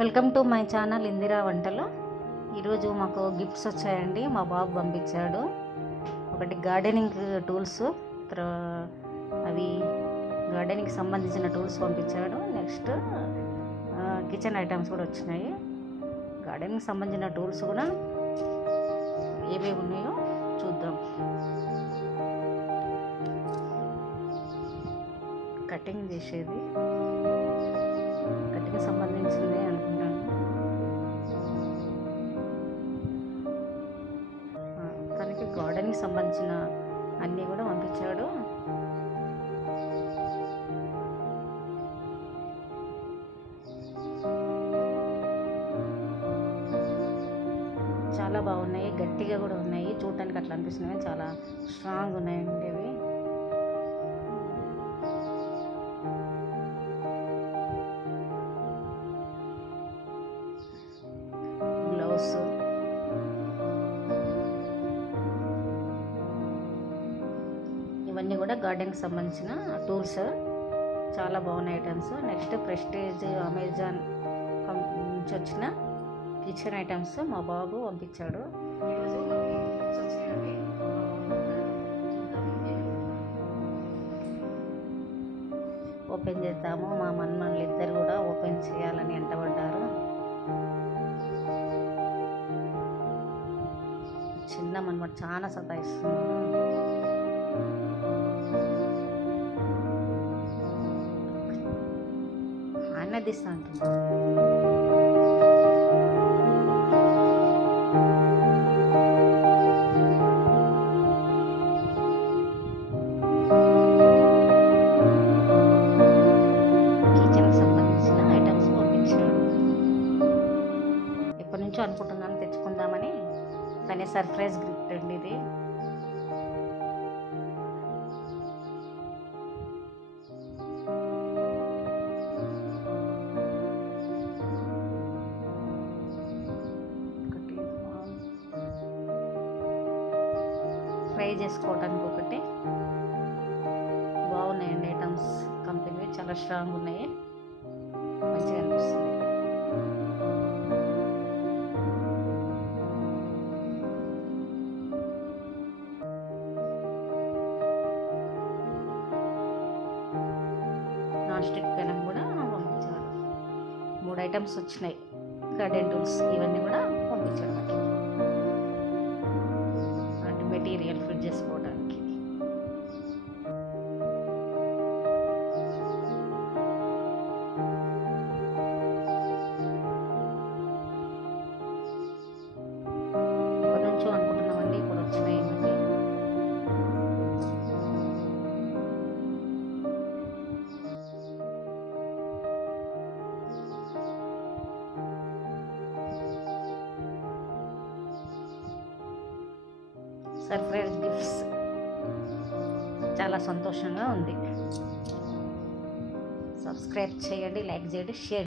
Welcome to my channel Indira వంటలు. ఈరోజు మాకు గిఫ్ట్స్ వచ్చాయండి. మా బాబు పంపించాడు. ఒకటి గార్డెనింగ్ టూల్స్, అవి గార్డెనింగ్కి సంబంధించిన టూల్స్ పంపించాడు. నెక్స్ట్ కిచెన్ ఐటమ్స్ కూడా వచ్చినాయి. గార్డెనింగ్కి సంబంధించిన టూల్స్ కూడా ఏవేవి ఉన్నాయో చూద్దాం. కటింగ్ చేసేది, కటింగ్ సంబంధించింది అనుకుంటాను. తనకి గార్డెన్కి సంబంధించిన అన్నీ కూడా పంపించాడు. చాలా బాగున్నాయి, గట్టిగా కూడా ఉన్నాయి. చూడటానికి అట్లా అనిపిస్తున్నాయి, చాలా స్ట్రాంగ్ ఉన్నాయండి ఇవి. గ్లౌస్, ఇవన్నీ కూడా గార్డెన్కి సంబంధించిన టూల్స్. చాలా బాగున్నాయి ఐటమ్స్. నెక్స్ట్ ప్రెస్టేజ్ అమెజాన్ నుంచి వచ్చిన కిచెన్ ఐటమ్స్ మా బాబు పంపించాడు. ఓపెన్ చేద్దాము. మా మన్మన్లు ఇద్దరు కూడా ఓపెన్ చేయాలని ఎంటబడ్డారు. చిన్న మన్మడు చాలా సతాయిస్తున్నాడు. అన్నదిస్తా అంటున్నాడు. అనుకుంటున్నాను తెచ్చుకుందామని. కానీ సర్ప్రైజ్ గిఫ్ట్ అండి ఇది. ఫ్రై చేసుకోవడానికి ఒకటి. బాగున్నాయండి ఐటమ్స్. కంపెనీ చాలా స్ట్రాంగ్ ఉన్నాయి, మంచిగా అనిపిస్తుంది. నాన్ స్టిక్ పెనం కూడా పంపించాడు. 3 ఐటమ్స్ వచ్చినాయి. గార్డెన్ టూల్స్ ఇవన్నీ కూడా పంపించాడు మనకి. అంటే మెటీరియల్ ఫిట్ చేసుకోవడానికి. ఇప్పటి నుంచో అనుకుంటున్నామండి, ఇప్పుడు వచ్చినాయి మనకి. సర్ప్రైజ్ గిఫ్ట్స్ చాలా సంతోషంగా ఉంది. సబ్స్క్రైబ్ చేయండి, లైక్ చేయండి, షేర్